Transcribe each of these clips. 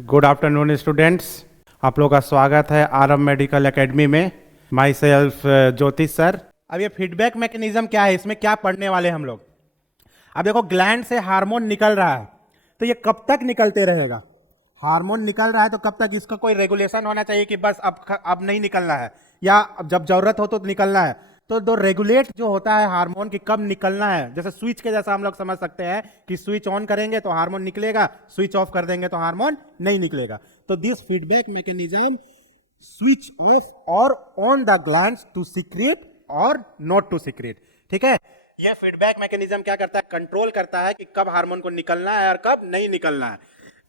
Good afternoon students, आप लोग का स्वागत है आरएम मेडिकल एकेडमी में। माई सेल्फ ज्योतिष सर। अब ये फीडबैक मैकेनिज्म क्या है, इसमें क्या पढ़ने वाले हम लोग। अब देखो, ग्लैंड से हार्मोन निकल रहा है तो ये कब तक निकलते रहेगा। हार्मोन निकल रहा है तो कब तक इसका कोई रेगुलेशन होना चाहिए कि बस अब नहीं निकलना है, या जब जरूरत हो तो निकलना है। तो दो रेगुलेट जो होता है हार्मोन की कब निकलना है, जैसे स्विच के जैसा हम लोग समझ सकते हैं कि स्विच ऑन करेंगे तो हार्मोन निकलेगा, स्विच ऑफ कर देंगे तो हार्मोन नहीं निकलेगा। तो this feedback mechanism switch off और on the glands to secrete और नॉट टू सीक्रेट। ठीक है, यह फीडबैक मैकेनिज्म क्या करता है, कंट्रोल करता है कि कब हार्मोन को निकलना है और कब नहीं निकलना है।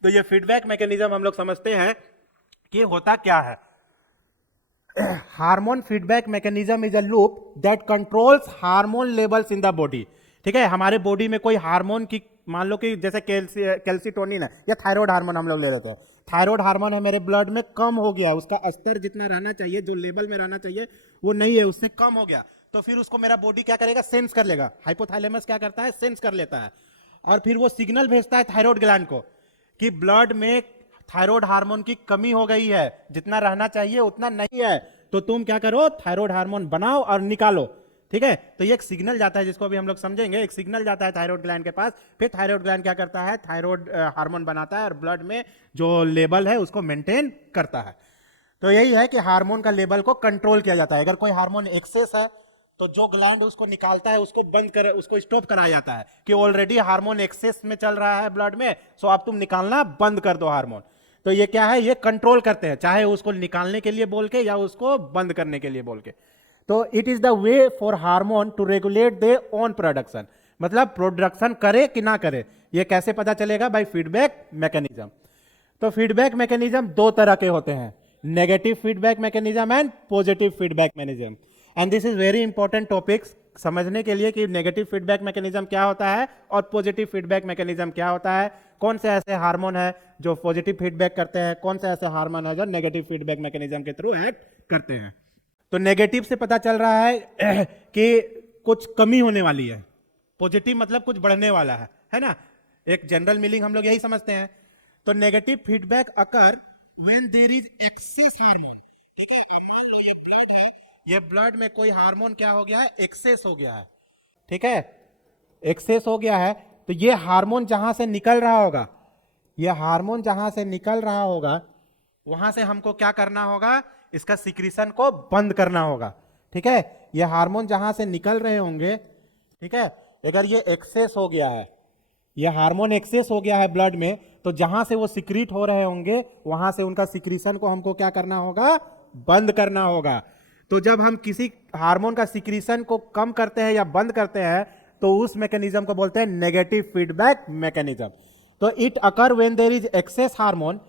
तो ये फीडबैक मैकेनिज्म हम लोग समझते हैं कि होता क्या है। Hormone feedback mechanism is a loop that controls hormone levels in the body. ठीक है, हमारे बॉडी में कोई हार्मोन की, मान लो कि जैसे कैल्सिटोनिन है या थायराइड हार्मोन हम लोग ले लेते हैं। थायराइड हार्मोन है मेरे ब्लड में, कम हो गया, उसका स्तर जितना रहना चाहिए, जो लेवल में रहना चाहिए वो नहीं है, उससे कम हो गया। तो फिर उसको मेरा बॉडी क्या करेगा, सेंस कर लेगा। हाइपोथैलेमस क्या करता है, सेंस कर लेता है और फिर वो सिग्नल भेजता है थायराइड ग्लैंड को कि ब्लड में थायराइड हार्मोन की कमी हो गई है, जितना रहना चाहिए उतना नहीं है, तो तुम क्या करो, थायराइड हार्मोन बनाओ और निकालो। ठीक है, तो ये एक सिग्नल जाता है जिसको अभी हम लोग समझेंगे। एक सिग्नल जाता है थायराइड ग्लैंड के पास, फिर थायराइड ग्लैंड क्या करता है, थायराइड हार्मोन बनाता है और ब्लड में जो लेवल है उसको मेंटेन करता है। तो यही है कि हार्मोन का लेवल को कंट्रोल किया जाता है। अगर कोई हार्मोन एक्सेस है तो जो ग्लैंड उसको निकालता है उसको बंद कर, उसको स्टॉप कराया जाता है कि ऑलरेडी हार्मोन एक्सेस में चल रहा है ब्लड में, सो अब तुम निकालना बंद कर दो हार्मोन। तो ये क्या है, ये कंट्रोल करते हैं, चाहे उसको निकालने के लिए बोल के या उसको बंद करने के लिए बोल के। तो it is the way for hormone to regulate their own production, मतलब प्रोडक्शन करे कि ना करे, ये कैसे पता चलेगा, बाय फीडबैक मैकेनिज्म। तो फीडबैक मैकेनिज्म दो तरह के होते हैं, negative feedback mechanism and positive feedback mechanism. And this is very important topics समझने के लिए कि नेगेटिव फीडबैक मैकेनिज्म क्या होता है और पॉजिटिव फीडबैक मैकेनिज्म क्या होता है, कौन से ऐसे हार्मोन है जो पॉजिटिव फीडबैक करते हैं, कौन से ऐसे हार्मोन है जो नेगेटिव फीडबैक मैकेनिज्म के थ्रू एक्ट करते हैं। तो नेगेटिव से पता चल रहा है कि कुछ कमी होने वाली है, पॉजिटिव मतलब कुछ बढ़ने वाला है ना, एक जनरल मीनिंग हम लोग यही समझते हैं। तो negative feedback occur when there is excess hormone. ठीक है, अब मान लो ये ब्लड है, ये ब्लड में कोई हार्मोन क्या हो गया है, एक्सेस हो गया है। ठीक है, एक्सेस हो गया है, तो ये हार्मोन जहां से निकल रहा होगा, ये हार्मोन जहां से निकल रहा होगा वहां से हमको क्या करना होगा, इसका सिक्रीशन को बंद करना होगा। ठीक है, ये हार्मोन जहां से निकल रहे होंगे, ठीक है, अगर ये एक्सेस हो गया है, ये हार्मोन एक्सेस हो गया है ब्लड में, तो जहां से वो सिक्रीट हो रहे होंगे वहां से उनका सिक्रीशन को हमको क्या करना होगा, बंद करना होगा। तो जब हम किसी हार्मोन का सिक्रीशन को कम करते हैं या बंद करते हैं तो उस मैकेनिज्म को बोलते हैं नेगेटिव फीडबैक मैकेनिज्म। तो it occur when there is excess hormone.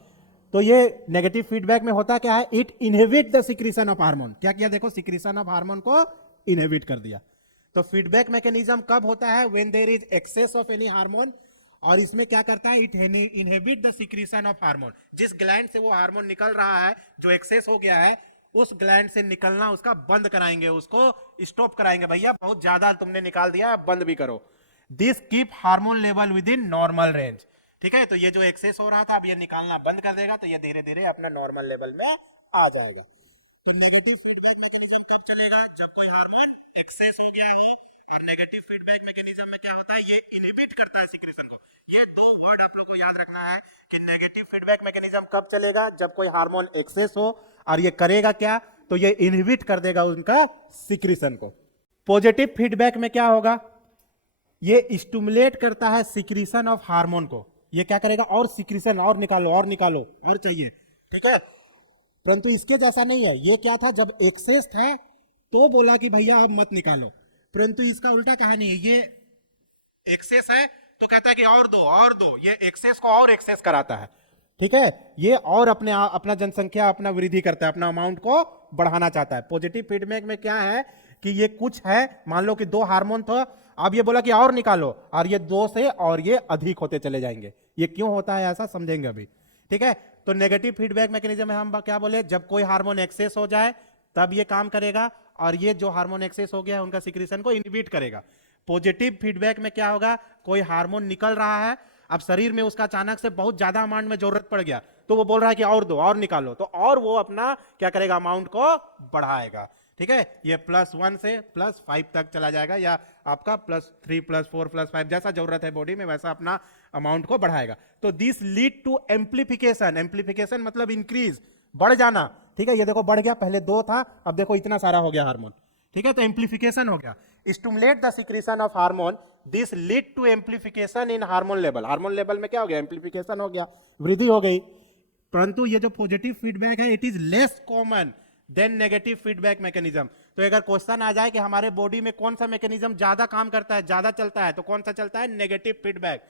तो ये नेगेटिव फीडबैक में होता क्या है, it inhibit the secretion of hormone. क्या किया, देखो सिक्रीशन ऑफ हार्मोन को इनहिबिट कर दिया। तो फीडबैक मैकेनिज्म कब होता है, when there is excess of any hormone, और इसमें क्या करता है, it inhibit the secretion of hormone. जिस ग्लैंड से वो हार्मोन निकल रहा है जो एक्सेस हो गया है, उस ग्लैंड से निकलना उसका बंद कराएंगे, उसको स्टॉप कराएंगे, भैया बहुत ज्यादा तुमने निकाल दिया, बंद भी करो। This keep hormone level with in normal range. ठीक है, तो ये जो एक्सेस हो रहा था अब ये निकालना बंद कर देगा, तो ये धीरे धीरे अपना नॉर्मल लेवल में आ जाएगा। तो नेगेटिव फीडबैक मैकेनिज्म कब चलेगा, जब कोई हार्मोन एक्सेस हो गया हो। और नेगेटिव फीडबैक मैकेनिज्म में क्या होता है, ये इनहिबिट करता है सिक्रीशन को। ये दो वर्ड आप लोग को याद रखना है कि नेगेटिव फीडबैक मैकेनिज्म कब चलेगा, जब कोई हार्मोन एक्सेस हो, और ये करेगा क्या, तो ये इनहिबिट कर देगा उनका सिक्रीशन को। पॉजिटिव फीडबैक में क्या होगा, ये स्टिमुलेट करता है सिक्रीशन ऑफ हार्मोन को। ये क्या करेगा, और सिक्रीशन, और निकालो और निकालो, और चाहिए। ठीक है, परंतु इसके जैसा नहीं है। ये क्या था, जब एक्सेस था तो बोला कि भैया अब मत निकालो, परंतु इसका उल्टा कहानी है, ये एक्सेस है तो कहता है कि और दो और दो, ये एक्सेस को और एक्सेस कराता है। ठीक है, ये और अपना जनसंख्या अपना वृद्धि करता है, अपना अमाउंट को बढ़ाना चाहता है। पॉजिटिव फीडबैक में क्या है कि ये कुछ है, मान लो कि दो हार्मोन था, अब ये बोला कि और निकालो, और ये दो से और ये अधिक होते चले जाएंगे। ये क्यों होता है ऐसा समझेंगे अभी। ठीक है, तो नेगेटिव फीडबैक मैकेनिज्म में हम क्या बोले, जब कोई हार्मोन एक्सेस हो जाए तब ये काम करेगा, और ये जो हार्मोन एक्सेस हो गया है उनका सिक्रीशन को इनहिबिट करेगा। पॉजिटिव फीडबैक में क्या होगा, कोई हार्मोन निकल रहा है, अब शरीर में उसका अचानक से बहुत ज्यादा अमाउंट में जरूरत पड़ गया, तो वो बोल रहा है कि और दो, और निकालो, तो और वो अपना क्या करेगा, अमाउंट को बढ़ाएगा। ठीक है, ये +1 से +5 तक चला जाएगा, या आपका +3 +4 +5 जैसा जरूरत है बॉडी में वैसा अपना अमाउंट को बढ़ाएगा। तो this lead to amplification, amplification मतलब इंक्रीज, बढ़ जाना। ठीक है, ये देखो बढ़ गया, पहले 2 था, अब देखो इतना सारा हो गया हार्मोन। ठीक है, तो एम्प्लीफिकेशन हो गया। Stimulate the secretion of hormone, this lead to amplification in hormone level. Hormone level में क्या हो गया, एम्प्लीफिकेशन हो गया, वृद्धि हो गई। परंतु ये जो पॉजिटिव फीडबैक है it is less common than negative feedback mechanism. तो अगर क्वेश्चन आ जाए कि हमारे बॉडी में कौन सा मैकेनिज्म ज्यादा काम करता है, ज्यादा चलता है, तो कौन सा चलता है, नेगेटिव फीडबैक।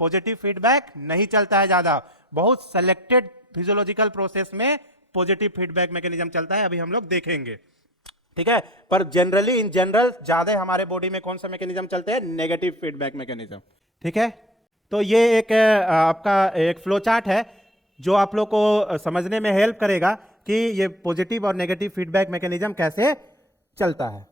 पॉजिटिव फीडबैक नहीं चलता है ज्यादा, बहुत सेलेक्टेड फिजियोलॉजिकल प्रोसेस में पॉजिटिव फीडबैक मैकेनिज्म चलता है, अभी हम लोग देखेंगे। ठीक है, पर जनरली इन जनरल ज्यादा हमारे बॉडी में कौन सा मैकेनिज्म चलते हैं, नेगेटिव फीडबैक मैकेनिज्म। ठीक है, तो ये एक आपका एक फ्लो चार्ट है जो आप लोग को समझने में हेल्प करेगा कि ये पॉजिटिव और नेगेटिव फीडबैक मैकेनिज्म कैसे चलता है।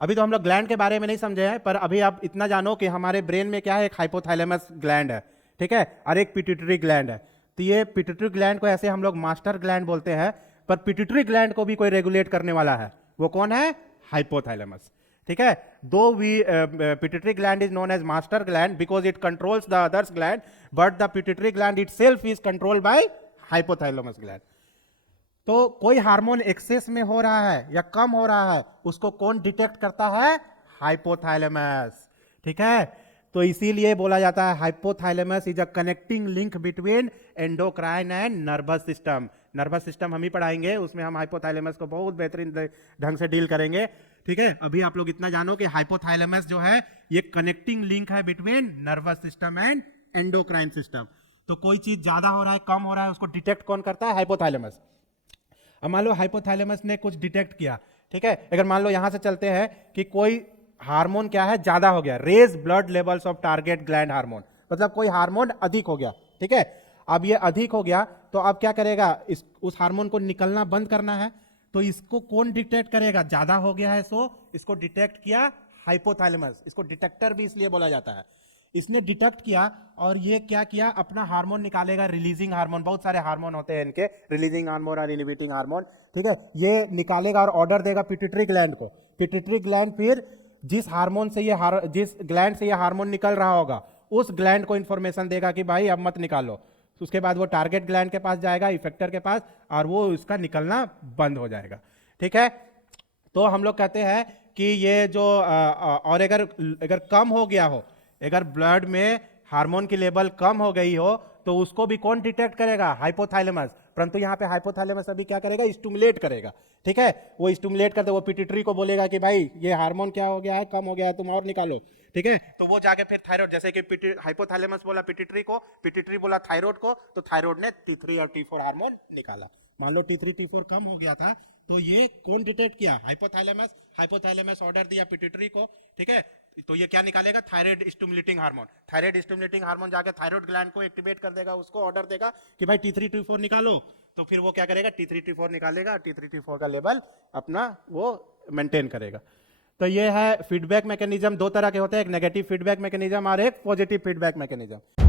अभी तो हम लोग ग्लैंड के बारे में नहीं समझे हैं, पर अभी आप इतना जानो कि हमारे ब्रेन में क्या है, एक हाइपोथैलेमस ग्लैंड है, ठीक है, और एक पिट्यूटरी ग्लैंड है। तो ये पिट्यूटरी ग्लैंड को ऐसे हम लोग मास्टर ग्लैंड बोलते हैं, पर पिट्यूटरी ग्लैंड को भी कोई रेगुलेट करने वाला है, वो कौन है, हाइपोथैलेमस। ठीक है, though we pituitary gland is known as master gland because it controls the others gland, but the pituitary gland itself is controlled by hypothalamus gland. तो कोई हार्मोन एक्सेस में हो रहा है या कम हो रहा है, उसको कौन डिटेक्ट करता है, हाइपोथैलेमस। ठीक है, तो इसीलिए बोला जाता है hypothalamus is a connecting link between endocrine and nervous system. Nervous system हम ही पढ़ाएंगे, उसमें हम हाइपोथैलेमस को बहुत बेहतरीन ढंग से डील करेंगे। ठीक है, अभी आप लोग इतना जानो कि हाइपोथैलेमस जो है ये कनेक्टिंग लिंक है between nervous system and endocrine system. तो कोई चीज ज्यादा हो रहा है, कम हो रहा है, उसको डिटेक्ट कौन करता है, हाइपोथैलेमस। अब मान लो हाइपोथैलेमस ने कुछ डिटेक्ट किया, ठीक है, अगर मान लो यहां से चलते हैं कि कोई हार्मोन क्या है, ज्यादा हो गया, raise blood levels of target gland hormone, मतलब कोई हार्मोन अधिक हो गया। ठीक है, अब ये अधिक हो गया तो अब क्या करेगा, उस हार्मोन को निकलना बंद करना है, तो इसको कौन डिटेक्ट करेगा, ज्यादा हो गया है सो इसको डिटेक्ट किया हाइपोथैलेमस। इसको डिटेक्टर भी इसलिए बोला जाता है। इसने डिटेक्ट किया और ये क्या किया, अपना हार्मोन निकालेगा, रिलीजिंग हार्मोन, बहुत सारे हार्मोन होते हैं इनके, रिलीजिंग हार्मोन और इनहिबिटिंग हार्मोन। ठीक है, ये निकालेगा और ऑर्डर देगा पिट्यूटरी ग्लैंड को। पिट्यूटरी ग्लैंड फिर जिस हार्मोन से जिस ग्लैंड से ये हार्मोन निकल रहा होगा उस ग्लैंड को इंफॉर्मेशन देगा कि भाई अब मत निकालो। उसके बाद वो टारगेट ग्लैंड के पास जाएगा, इफेक्टर के पास, और वो इसका निकलना बंद हो जाएगा। ठीक है, तो हम लोग कहते हैं कि ये जो और अगर कम हो गया हो, अगर ब्लड में हार्मोन की लेवल कम हो गई हो तो उसको भी कौन डिटेक्ट करेगा, हाइपोथैलेमस। परंतु यहां पे हाइपोथैलेमस अभी क्या करेगा, स्टिमुलेट करेगा। ठीक है, वो स्टिमुलेट करते, वो पिट्यूटरी को बोलेगा कि भाई ये हार्मोन क्या हो गया है, कम हो गया है, तुम और निकालो। ठीक है, तो वो जाके फिर थायराइड, जैसे कि हाइपोथैलेमस बोला पिट्यूटरी को, पिट्यूटरी बोला थायराइड को, तो थायराइड ने T3 और T4 हार्मोन निकाला। मान लो T3 T4 कम हो गया था, तो ये कौन डिटेक्ट किया, हाइपोथैलेमस। हाइपोथैलेमस ऑर्डर दिया पिट्यूटरी को, ठीक है, तो ये क्या निकालेगा, thyroid stimulating hormone. Thyroid stimulating hormone जाके थायराइड ग्लैंड को एक्टिवेट कर देगा, उसको ऑर्डर देगा कि भाई T3 T4 निकालो। तो फिर वो क्या करेगा, T3 T4 निकालेगा, T3 T4 का लेवल अपना वो मेंटेन करेगा। तो ये है फीडबैक मैकेनिज्म, दो तरह के होते हैं, एक नेगेटिव फीडबैक मैकेनिज्म और एक पॉजिटिव फीडबैक मैकेनिज्म।